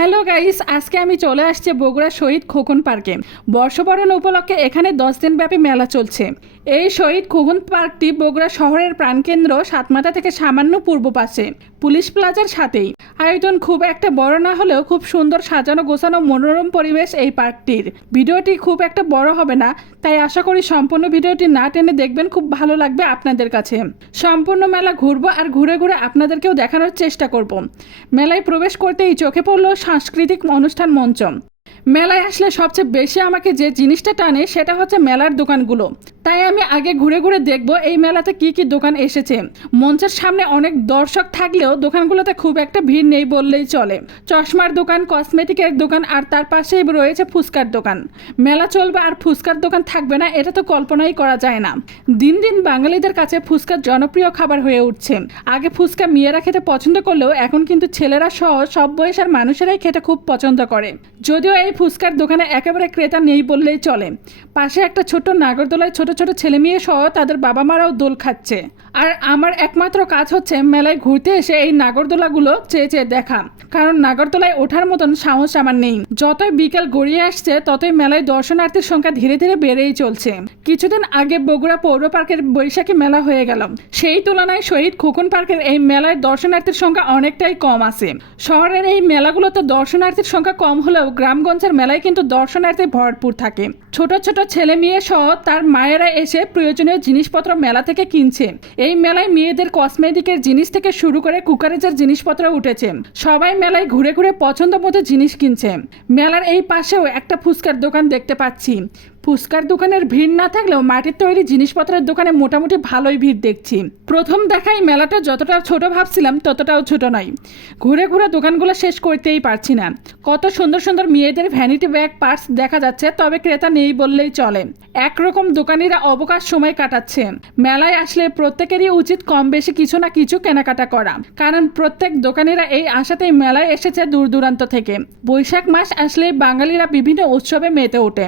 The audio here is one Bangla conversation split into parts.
হ্যালো গাইস, আজকে আমি চলে আসছি বগুড়া শহীদ খোকন পার্কে। বর্ষবরণ উপলক্ষে এখানে 10 দিন ব্যাপী মেলা চলছে। এই শহীদ খোকন পার্কটি বগুড়া শহরের প্রাণকেন্দ্র সাতমাথা থেকে সামান্য পূর্ব পাশে পুলিশ প্লাজার সাথেই। আয়োজন খুব একটা বড় না হলেও খুব সুন্দর সাজানো গোছানো মনোরম পরিবেশ এই পার্কটির। ভিডিওটি খুব একটা বড় হবে না, তাই আশা করি সম্পূর্ণ ভিডিওটি না টেনে দেখবেন, খুব ভালো লাগবে আপনাদের কাছে। সম্পূর্ণ মেলা ঘুরবো আর ঘুরে ঘুরে আপনাদেরকেও দেখানোর চেষ্টা করব। মেলায় প্রবেশ করতেই চোখে পড়ল সাংস্কৃতিক অনুষ্ঠান মঞ্চ। মেলায় আসলে সবচেয়ে বেশি আমাকে যে জিনিসটা টানে সেটা হচ্ছে মেলার দোকানগুলো। তাই আমি আগে ঘুরে ঘুরে দেখব এই মেলাতে কি কি দোকান এসেছে। মঞ্চের সামনে অনেক দর্শক থাকলেও দোকানগুলোতে খুব একটা ভিড় নেই বললেই চলে। চশমার দোকান, কসমেটিকের দোকান আর তার পাশেই রয়েছে ফুচকার দোকান। মেলা চলবে আর ফুচকার দোকান থাকবে না, এটা তো কল্পনাই করা যায় না। দিন দিন বাঙালিদের কাছে ফুচকা জনপ্রিয় খাবার হয়ে উঠছে। আগে ফুচকা মেয়েরা খেতে পছন্দ করলেও এখন কিন্তু ছেলেরা সহ সব বয়সের মানুষেরাই খেতে খুব পছন্দ করে। যদিও এই ফুচকার দোকানে একেবারে ক্রেতা নেই বললেই চলে। পাশে একটা ছোট্ট নাগরদোলায় ছোট ছোট ছেলে মেয়ে সহ তাদের বাবা মারাও দোল খাচ্ছে। আর আমার একমাত্র কাজ হচ্ছে মেলায় ঘুরতে এসে এই নাগরদোলাগুলো চেয়ে চেয়ে দেখা, কারণ নাগরদোলায় ওঠার মতন সাহস আমার নেই। যতই বিকেল গড়িয়ে আসছে ততই মেলায় দর্শনার্থীর সংখ্যা ধীরে ধীরে বেড়েই চলছে। কিছুদিন আগে বগুড়া পৌর পার্কের বৈশাখী মেলা হয়ে গেল, সেই তুলনায় শহীদ খোকন পার্কের এই মেলায় দর্শনার্থীর সংখ্যা অনেকটাই কম আছে। শহরের এই মেলাগুলোতে দর্শনার্থীর সংখ্যা কম হলেও গ্রামগঞ্জের মেলায় কিন্তু দর্শনার্থী ভরপুর থাকে। ছোট ছোট ছেলে মেয়ে সহ তার মায়েরা এসে প্রয়োজনীয় জিনিসপত্র মেলা থেকে কিনছে। এই মেলায় মেয়েদের কসমেটিকের জিনিস থেকে শুরু করে কুকারেজের জিনিসপত্র উঠেছে। সবাই মেলায় ঘুরে ঘুরে পছন্দ মতো জিনিস কিনছে। মেলার এই পাশেও একটা ফুচকার দোকান দেখতে পাচ্ছি। ফুচকার দোকানের ভিড় না থাকলেও মাটির তৈরি জিনিসপত্রের দোকানে মোটামুটি ভালোই ভিড় দেখছি। প্রথম দেখায় মেলাটা যতটা ছোট ভাবছিলাম ততটাও ছোট নয়। ঘুরে ঘুরে দোকানগুলো শেষ করতেই পারছি না। কত সুন্দর সুন্দর মেয়েদের ভ্যানিটি ব্যাগ, পার্স দেখা যাচ্ছে, তবে ক্রেতা নেই বললেই চলে। একরকম দোকানিরা অবকাশ সময় কাটাচ্ছে। মেলায় আসলে প্রত্যেকেরই উচিত কম বেশি কিছু না কিছু কেনাকাটা করা, কারণ প্রত্যেক দোকানিরা এই আশাতেই মেলায় এসেছে দূর দূরান্ত থেকে। বৈশাখ মাস আসলেই বাঙালিরা বিভিন্ন উৎসবে মেতে ওঠে।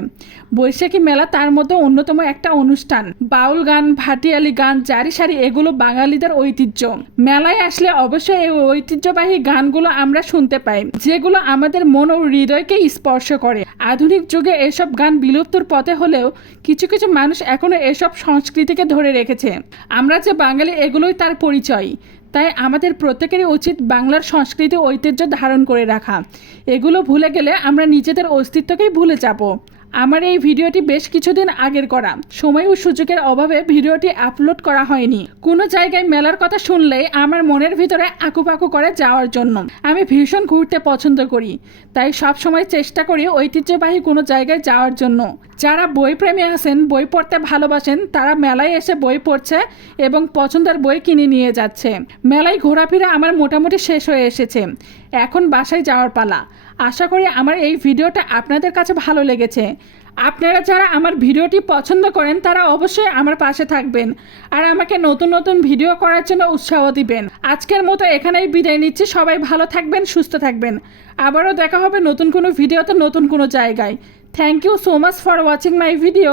বৈশাখী মেলা তার মধ্যে অন্যতম একটা অনুষ্ঠান। বাউল গান, ভাটিয়ালি গান, জারি সারি এগুলো বাঙালিদের ঐতিহ্য। মেলায় আসলে অবশ্যই এই ঐতিহ্যবাহী গানগুলো আমরা শুনতে পাই, যেগুলো আমাদের মন ও হৃদয়কে স্পর্শ করে। আধুনিক যুগে এসব গান বিলুপ্তর পথে হলেও কিছু কিছু মানুষ এখনো এসব সংস্কৃতিকে ধরে রেখেছে। আমরা যে বাঙালি এগুলোই তার পরিচয়। তাই আমাদের প্রত্যেকেরই উচিত বাংলার সংস্কৃতি ঐতিহ্য ধারণ করে রাখা। এগুলো ভুলে গেলে আমরা নিজেদের অস্তিত্বকেই ভুলে যাব। আমার এই ভিডিওটি বেশ কিছুদিন আগের করা, সময় ও সুযোগের অভাবে ভিডিওটি আপলোড করা হয়নি। কোনো জায়গায় মেলার কথা শুনলেই আমার মনের ভিতরে আকুপাকু করে যাওয়ার জন্য। আমি ভীষণ ঘুরতে পছন্দ করি, তাই সব সময় চেষ্টা করি ঐতিহ্যবাহী কোনো জায়গায় যাওয়ার জন্য। যারা বইপ্রেমী আছেন, বই পড়তে ভালোবাসেন, তারা মেলায় এসে বই পড়ছে এবং পছন্দের বই কিনে নিয়ে যাচ্ছে। মেলায় ঘোরাফেরা আমার মোটামুটি শেষ হয়ে এসেছে, এখন বাসায় যাওয়ার পালা। আশা করি আমার এই ভিডিওটা আপনাদের কাছে ভালো লেগেছে। আপনারা যারা আমার ভিডিওটি পছন্দ করেন তারা অবশ্যই আমার পাশে থাকবেন আর আমাকে নতুন নতুন ভিডিও করার জন্য উৎসাহ দিবেন। আজকের মতো এখানেই বিদায় নিচ্ছি। সবাই ভালো থাকবেন, সুস্থ থাকবেন। আবারও দেখা হবে নতুন কোনো ভিডিওতে, নতুন কোনো জায়গায়। Thank you so much for watching my video.